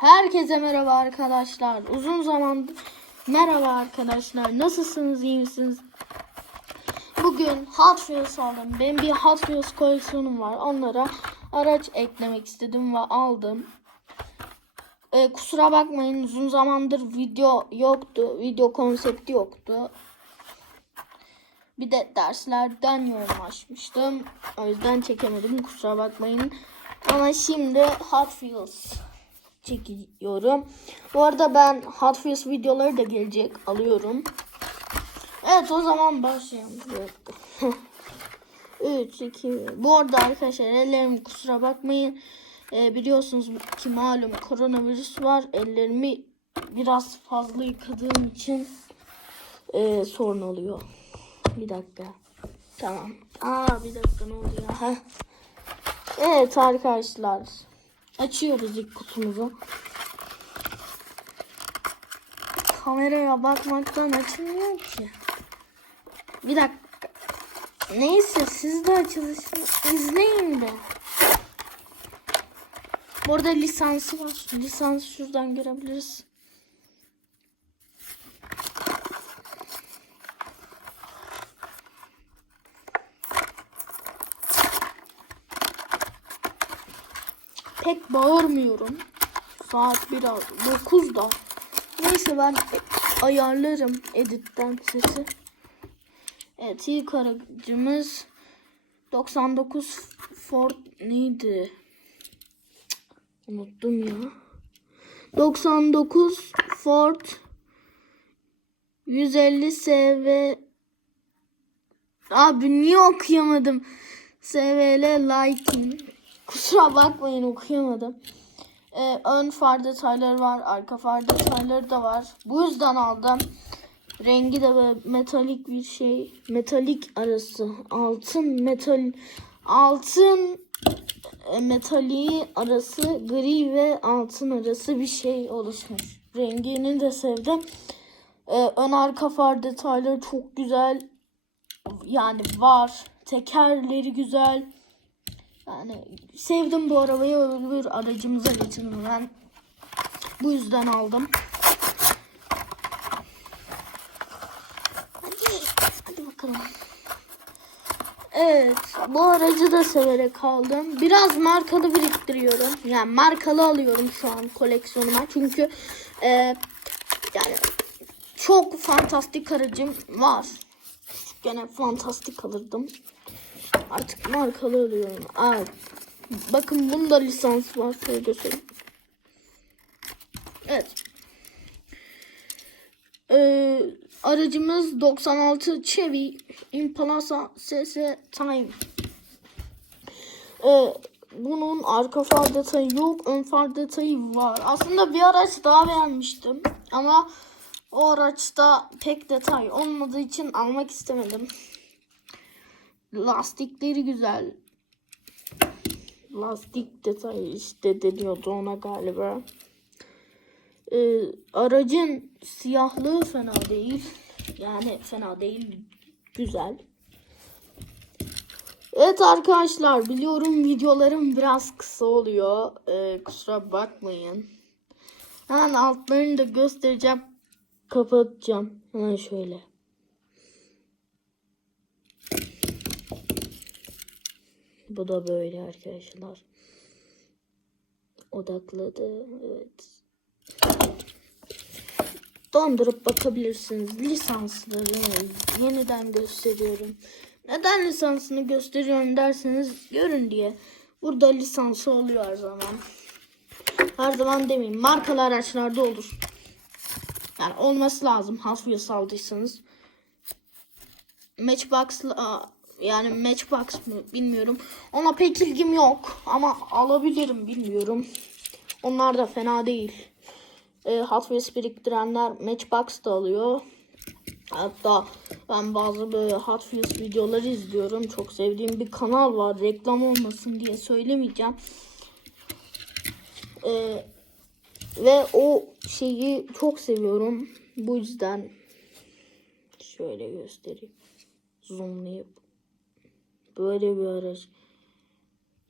Herkese merhaba arkadaşlar. Uzun zamandır merhaba arkadaşlar. Nasılsınız? iyi misiniz? Bugün Hot Wheels aldım. Benim bir Hot Wheels koleksiyonum var. Onlara araç eklemek istedim ve aldım. Ee, kusura bakmayın uzun zamandır video yoktu. Video konsepti yoktu. Bir de derslerden yoğunlaşmıştım. O yüzden çekemedim. Kusura bakmayın. Ama şimdi Hot Wheels çekiyorum. Bu arada ben Hot Wheels videoları da gelecek. Alıyorum. Evet o zaman başlayalım. 3, 2, Bu arada arkadaşlar ellerim kusura bakmayın. Ee, biliyorsunuz ki malum koronavirüs var. Ellerimi biraz fazla yıkadığım için e, sorun oluyor. Bir dakika. Tamam. Aa bir dakika ne oldu ya? Heh. Evet arkadaşlar. Açıyoruz ilk kutumuzu. Kameraya bakmaktan açılmıyor ki. Bir dakika. Neyse siz de açılışını izleyin de. Bu arada lisansı var. Lisans şuradan görebiliriz. Pek bağırmıyorum. Saat biraz 9'da. Neyse ben ayarlarım editten sesi. Evet ilk aracımız 99 Ford neydi? Unuttum ya. 99 Ford 150 SV Abi niye okuyamadım? SVL Lighting. Kusura bakmayın okuyamadım. Ee, ön far detayları var. Arka far detayları da var. Bu yüzden aldım. Rengi de böyle metalik bir şey. Metalik arası. Altın metal altın e, arası gri ve altın arası bir şey oluşmuş. Rengini de sevdim. Ee, ön arka far detayları çok güzel. Yani var. Tekerleri güzel. Yani sevdim bu arabayı öbür aracımıza getirdim ben. Bu yüzden aldım. Hadi, hadi bakalım. Evet, bu aracı da severek aldım. Biraz markalı biriktiriyorum. Yani markalı alıyorum şu an koleksiyonuma. Çünkü e, yani çok fantastik aracım var. Gene fantastik alırdım. Artık markalı alıyorum. Aa, bakın bunda lisans var. Şöyle göstereyim. Evet. Ee, aracımız 96 Chevy Impala SS Time. Ee, bunun arka far detayı yok. Ön far detayı var. Aslında bir araç daha beğenmiştim. Ama o araçta pek detay olmadığı için almak istemedim. Lastikleri güzel. Lastik detayı işte deniyordu ona galiba. Ee, aracın siyahlığı fena değil. Yani fena değil. Güzel. Evet arkadaşlar biliyorum videolarım biraz kısa oluyor. Ee, kusura bakmayın. Hemen altlarını da göstereceğim. Kapatacağım. Hemen şöyle. Bu da böyle arkadaşlar. Odakladı. Evet. Dondurup bakabilirsiniz. Lisansları yeniden gösteriyorum. Neden lisansını gösteriyorum derseniz görün diye. Burada lisansı oluyor her zaman. Her zaman demeyeyim. Markalı araçlarda olur. Yani olması lazım. Hot Wheels aldıysanız. Matchbox'la yani Matchbox mı bilmiyorum. Ona pek ilgim yok ama alabilirim bilmiyorum. Onlar da fena değil. E, Hot Wheels biriktirenler Matchbox da alıyor. Hatta ben bazı böyle Hot Wheels videoları izliyorum. Çok sevdiğim bir kanal var. Reklam olmasın diye söylemeyeceğim. E, ve o şeyi çok seviyorum. Bu yüzden şöyle göstereyim. Zoomlayıp böyle bir araç.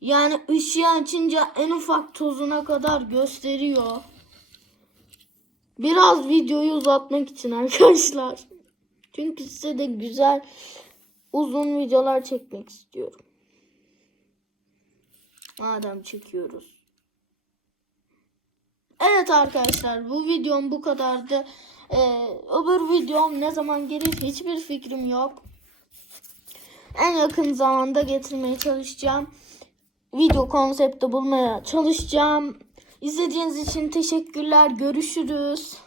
Yani ışığı açınca en ufak tozuna kadar gösteriyor. Biraz videoyu uzatmak için arkadaşlar. Çünkü size de güzel uzun videolar çekmek istiyorum. Madem çekiyoruz. Evet arkadaşlar bu videom bu kadardı. Ee, öbür videom ne zaman gelir hiçbir fikrim yok. En yakın zamanda getirmeye çalışacağım. Video konsepti bulmaya çalışacağım. İzlediğiniz için teşekkürler. Görüşürüz.